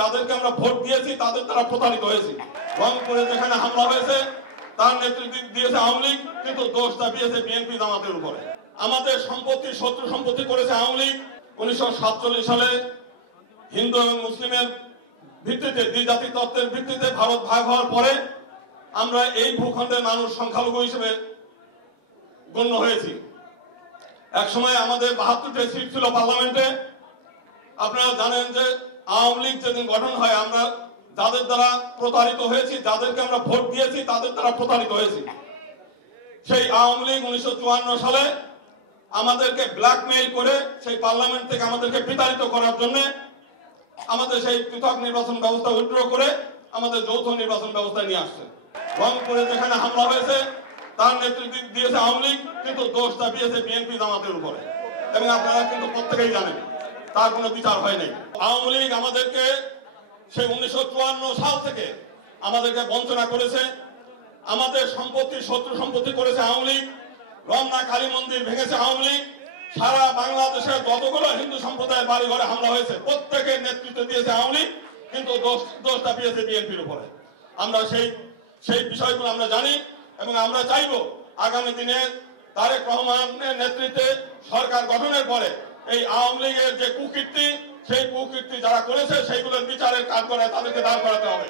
যাদেরকে আমরা ভোট দিয়েছি তাদের দ্বারা প্রতারিত হয়েছি। রংপুরে যেখানে হামলা হয়েছে তার নেতৃত্ব দিয়েছে আওয়ামী লীগ, কিন্তু দোষ চাপিয়েছে বিএনপি জামাতের উপরে। আমাদের সম্পত্তি শত্রু সম্পত্তি করেছে আওয়ামী লীগ। 1947 সালে হিন্দু এবং মুসলিমের ভিত্তিতে দ্বিজাতি তত্ত্বের ভিত্তিতে ভারত ভাগ হওয়ার পরে আমরা এই ভূখণ্ডের মানুষ সংখ্যালঘু হিসেবে গণ্য হয়েছি। এক সময় আমাদের 72টি সিট ছিল পার্লামেন্টে। আপনারা জানেন যে আওয়ামী লীগ যেদিন গঠন হয় আমরা যাদের দ্বারা প্রতারিত হয়েছি, যাদেরকে আমরা ভোট দিয়েছি তাদের দ্বারা প্রতারিত হয়েছি। সেই আওয়ামী লীগ 1954 সালে আমাদেরকে ব্ল্যাকমেইল করে সেই পার্লামেন্ট থেকে আমাদেরকে বিতাড়িত করার জন্য আমাদের সেই পৃথক নির্বাচন ব্যবস্থা উইথড্র করে আমাদের যৌথ নির্বাচন ব্যবস্থা নিয়ে আসছে। রংপুরে যেখানে হামলা হয়েছে তার নেতৃত্ব দিয়েছে আওয়ামী লীগ, কিন্তু দোষ চাপিয়েছে বিএনপি জামাতের উপরে। এবং আপনারা কিন্তু প্রত্যেকেই জানেন তার কোনো বিচার হয় নাই। আওয়ামী লীগ আমাদেরকে সেই 1954 সাল থেকে আমাদেরকে বঞ্চনা করেছে। আমাদের সম্পত্তি শত্রু সম্পত্তি করেছে আওয়ামী লীগ। রমনা কালী মন্দির ভেঙেছে আওয়ামী লীগ। সারা বাংলাদেশের যতগুলো হিন্দু সম্প্রদায়ের বাড়ি ঘরে হামলা হয়েছে প্রত্যেকের নেতৃত্ব দিয়েছে আওয়ামী লীগ, কিন্তু দোষ চাপিয়েছে বিএনপির উপরে। আমরা সেই বিষয়গুলো আমরা জানি এবং আমরা চাইব আগামী দিনে তারেক রহমানের নেতৃত্বে সরকার গঠনের পরে এই আওয়ামী লীগের যে কুকীর্তি, সেই কুকীর্তি যারা করেছে সেইগুলোর বিচারের কাজ করে তাদেরকে দাঁড় করাতে হবে।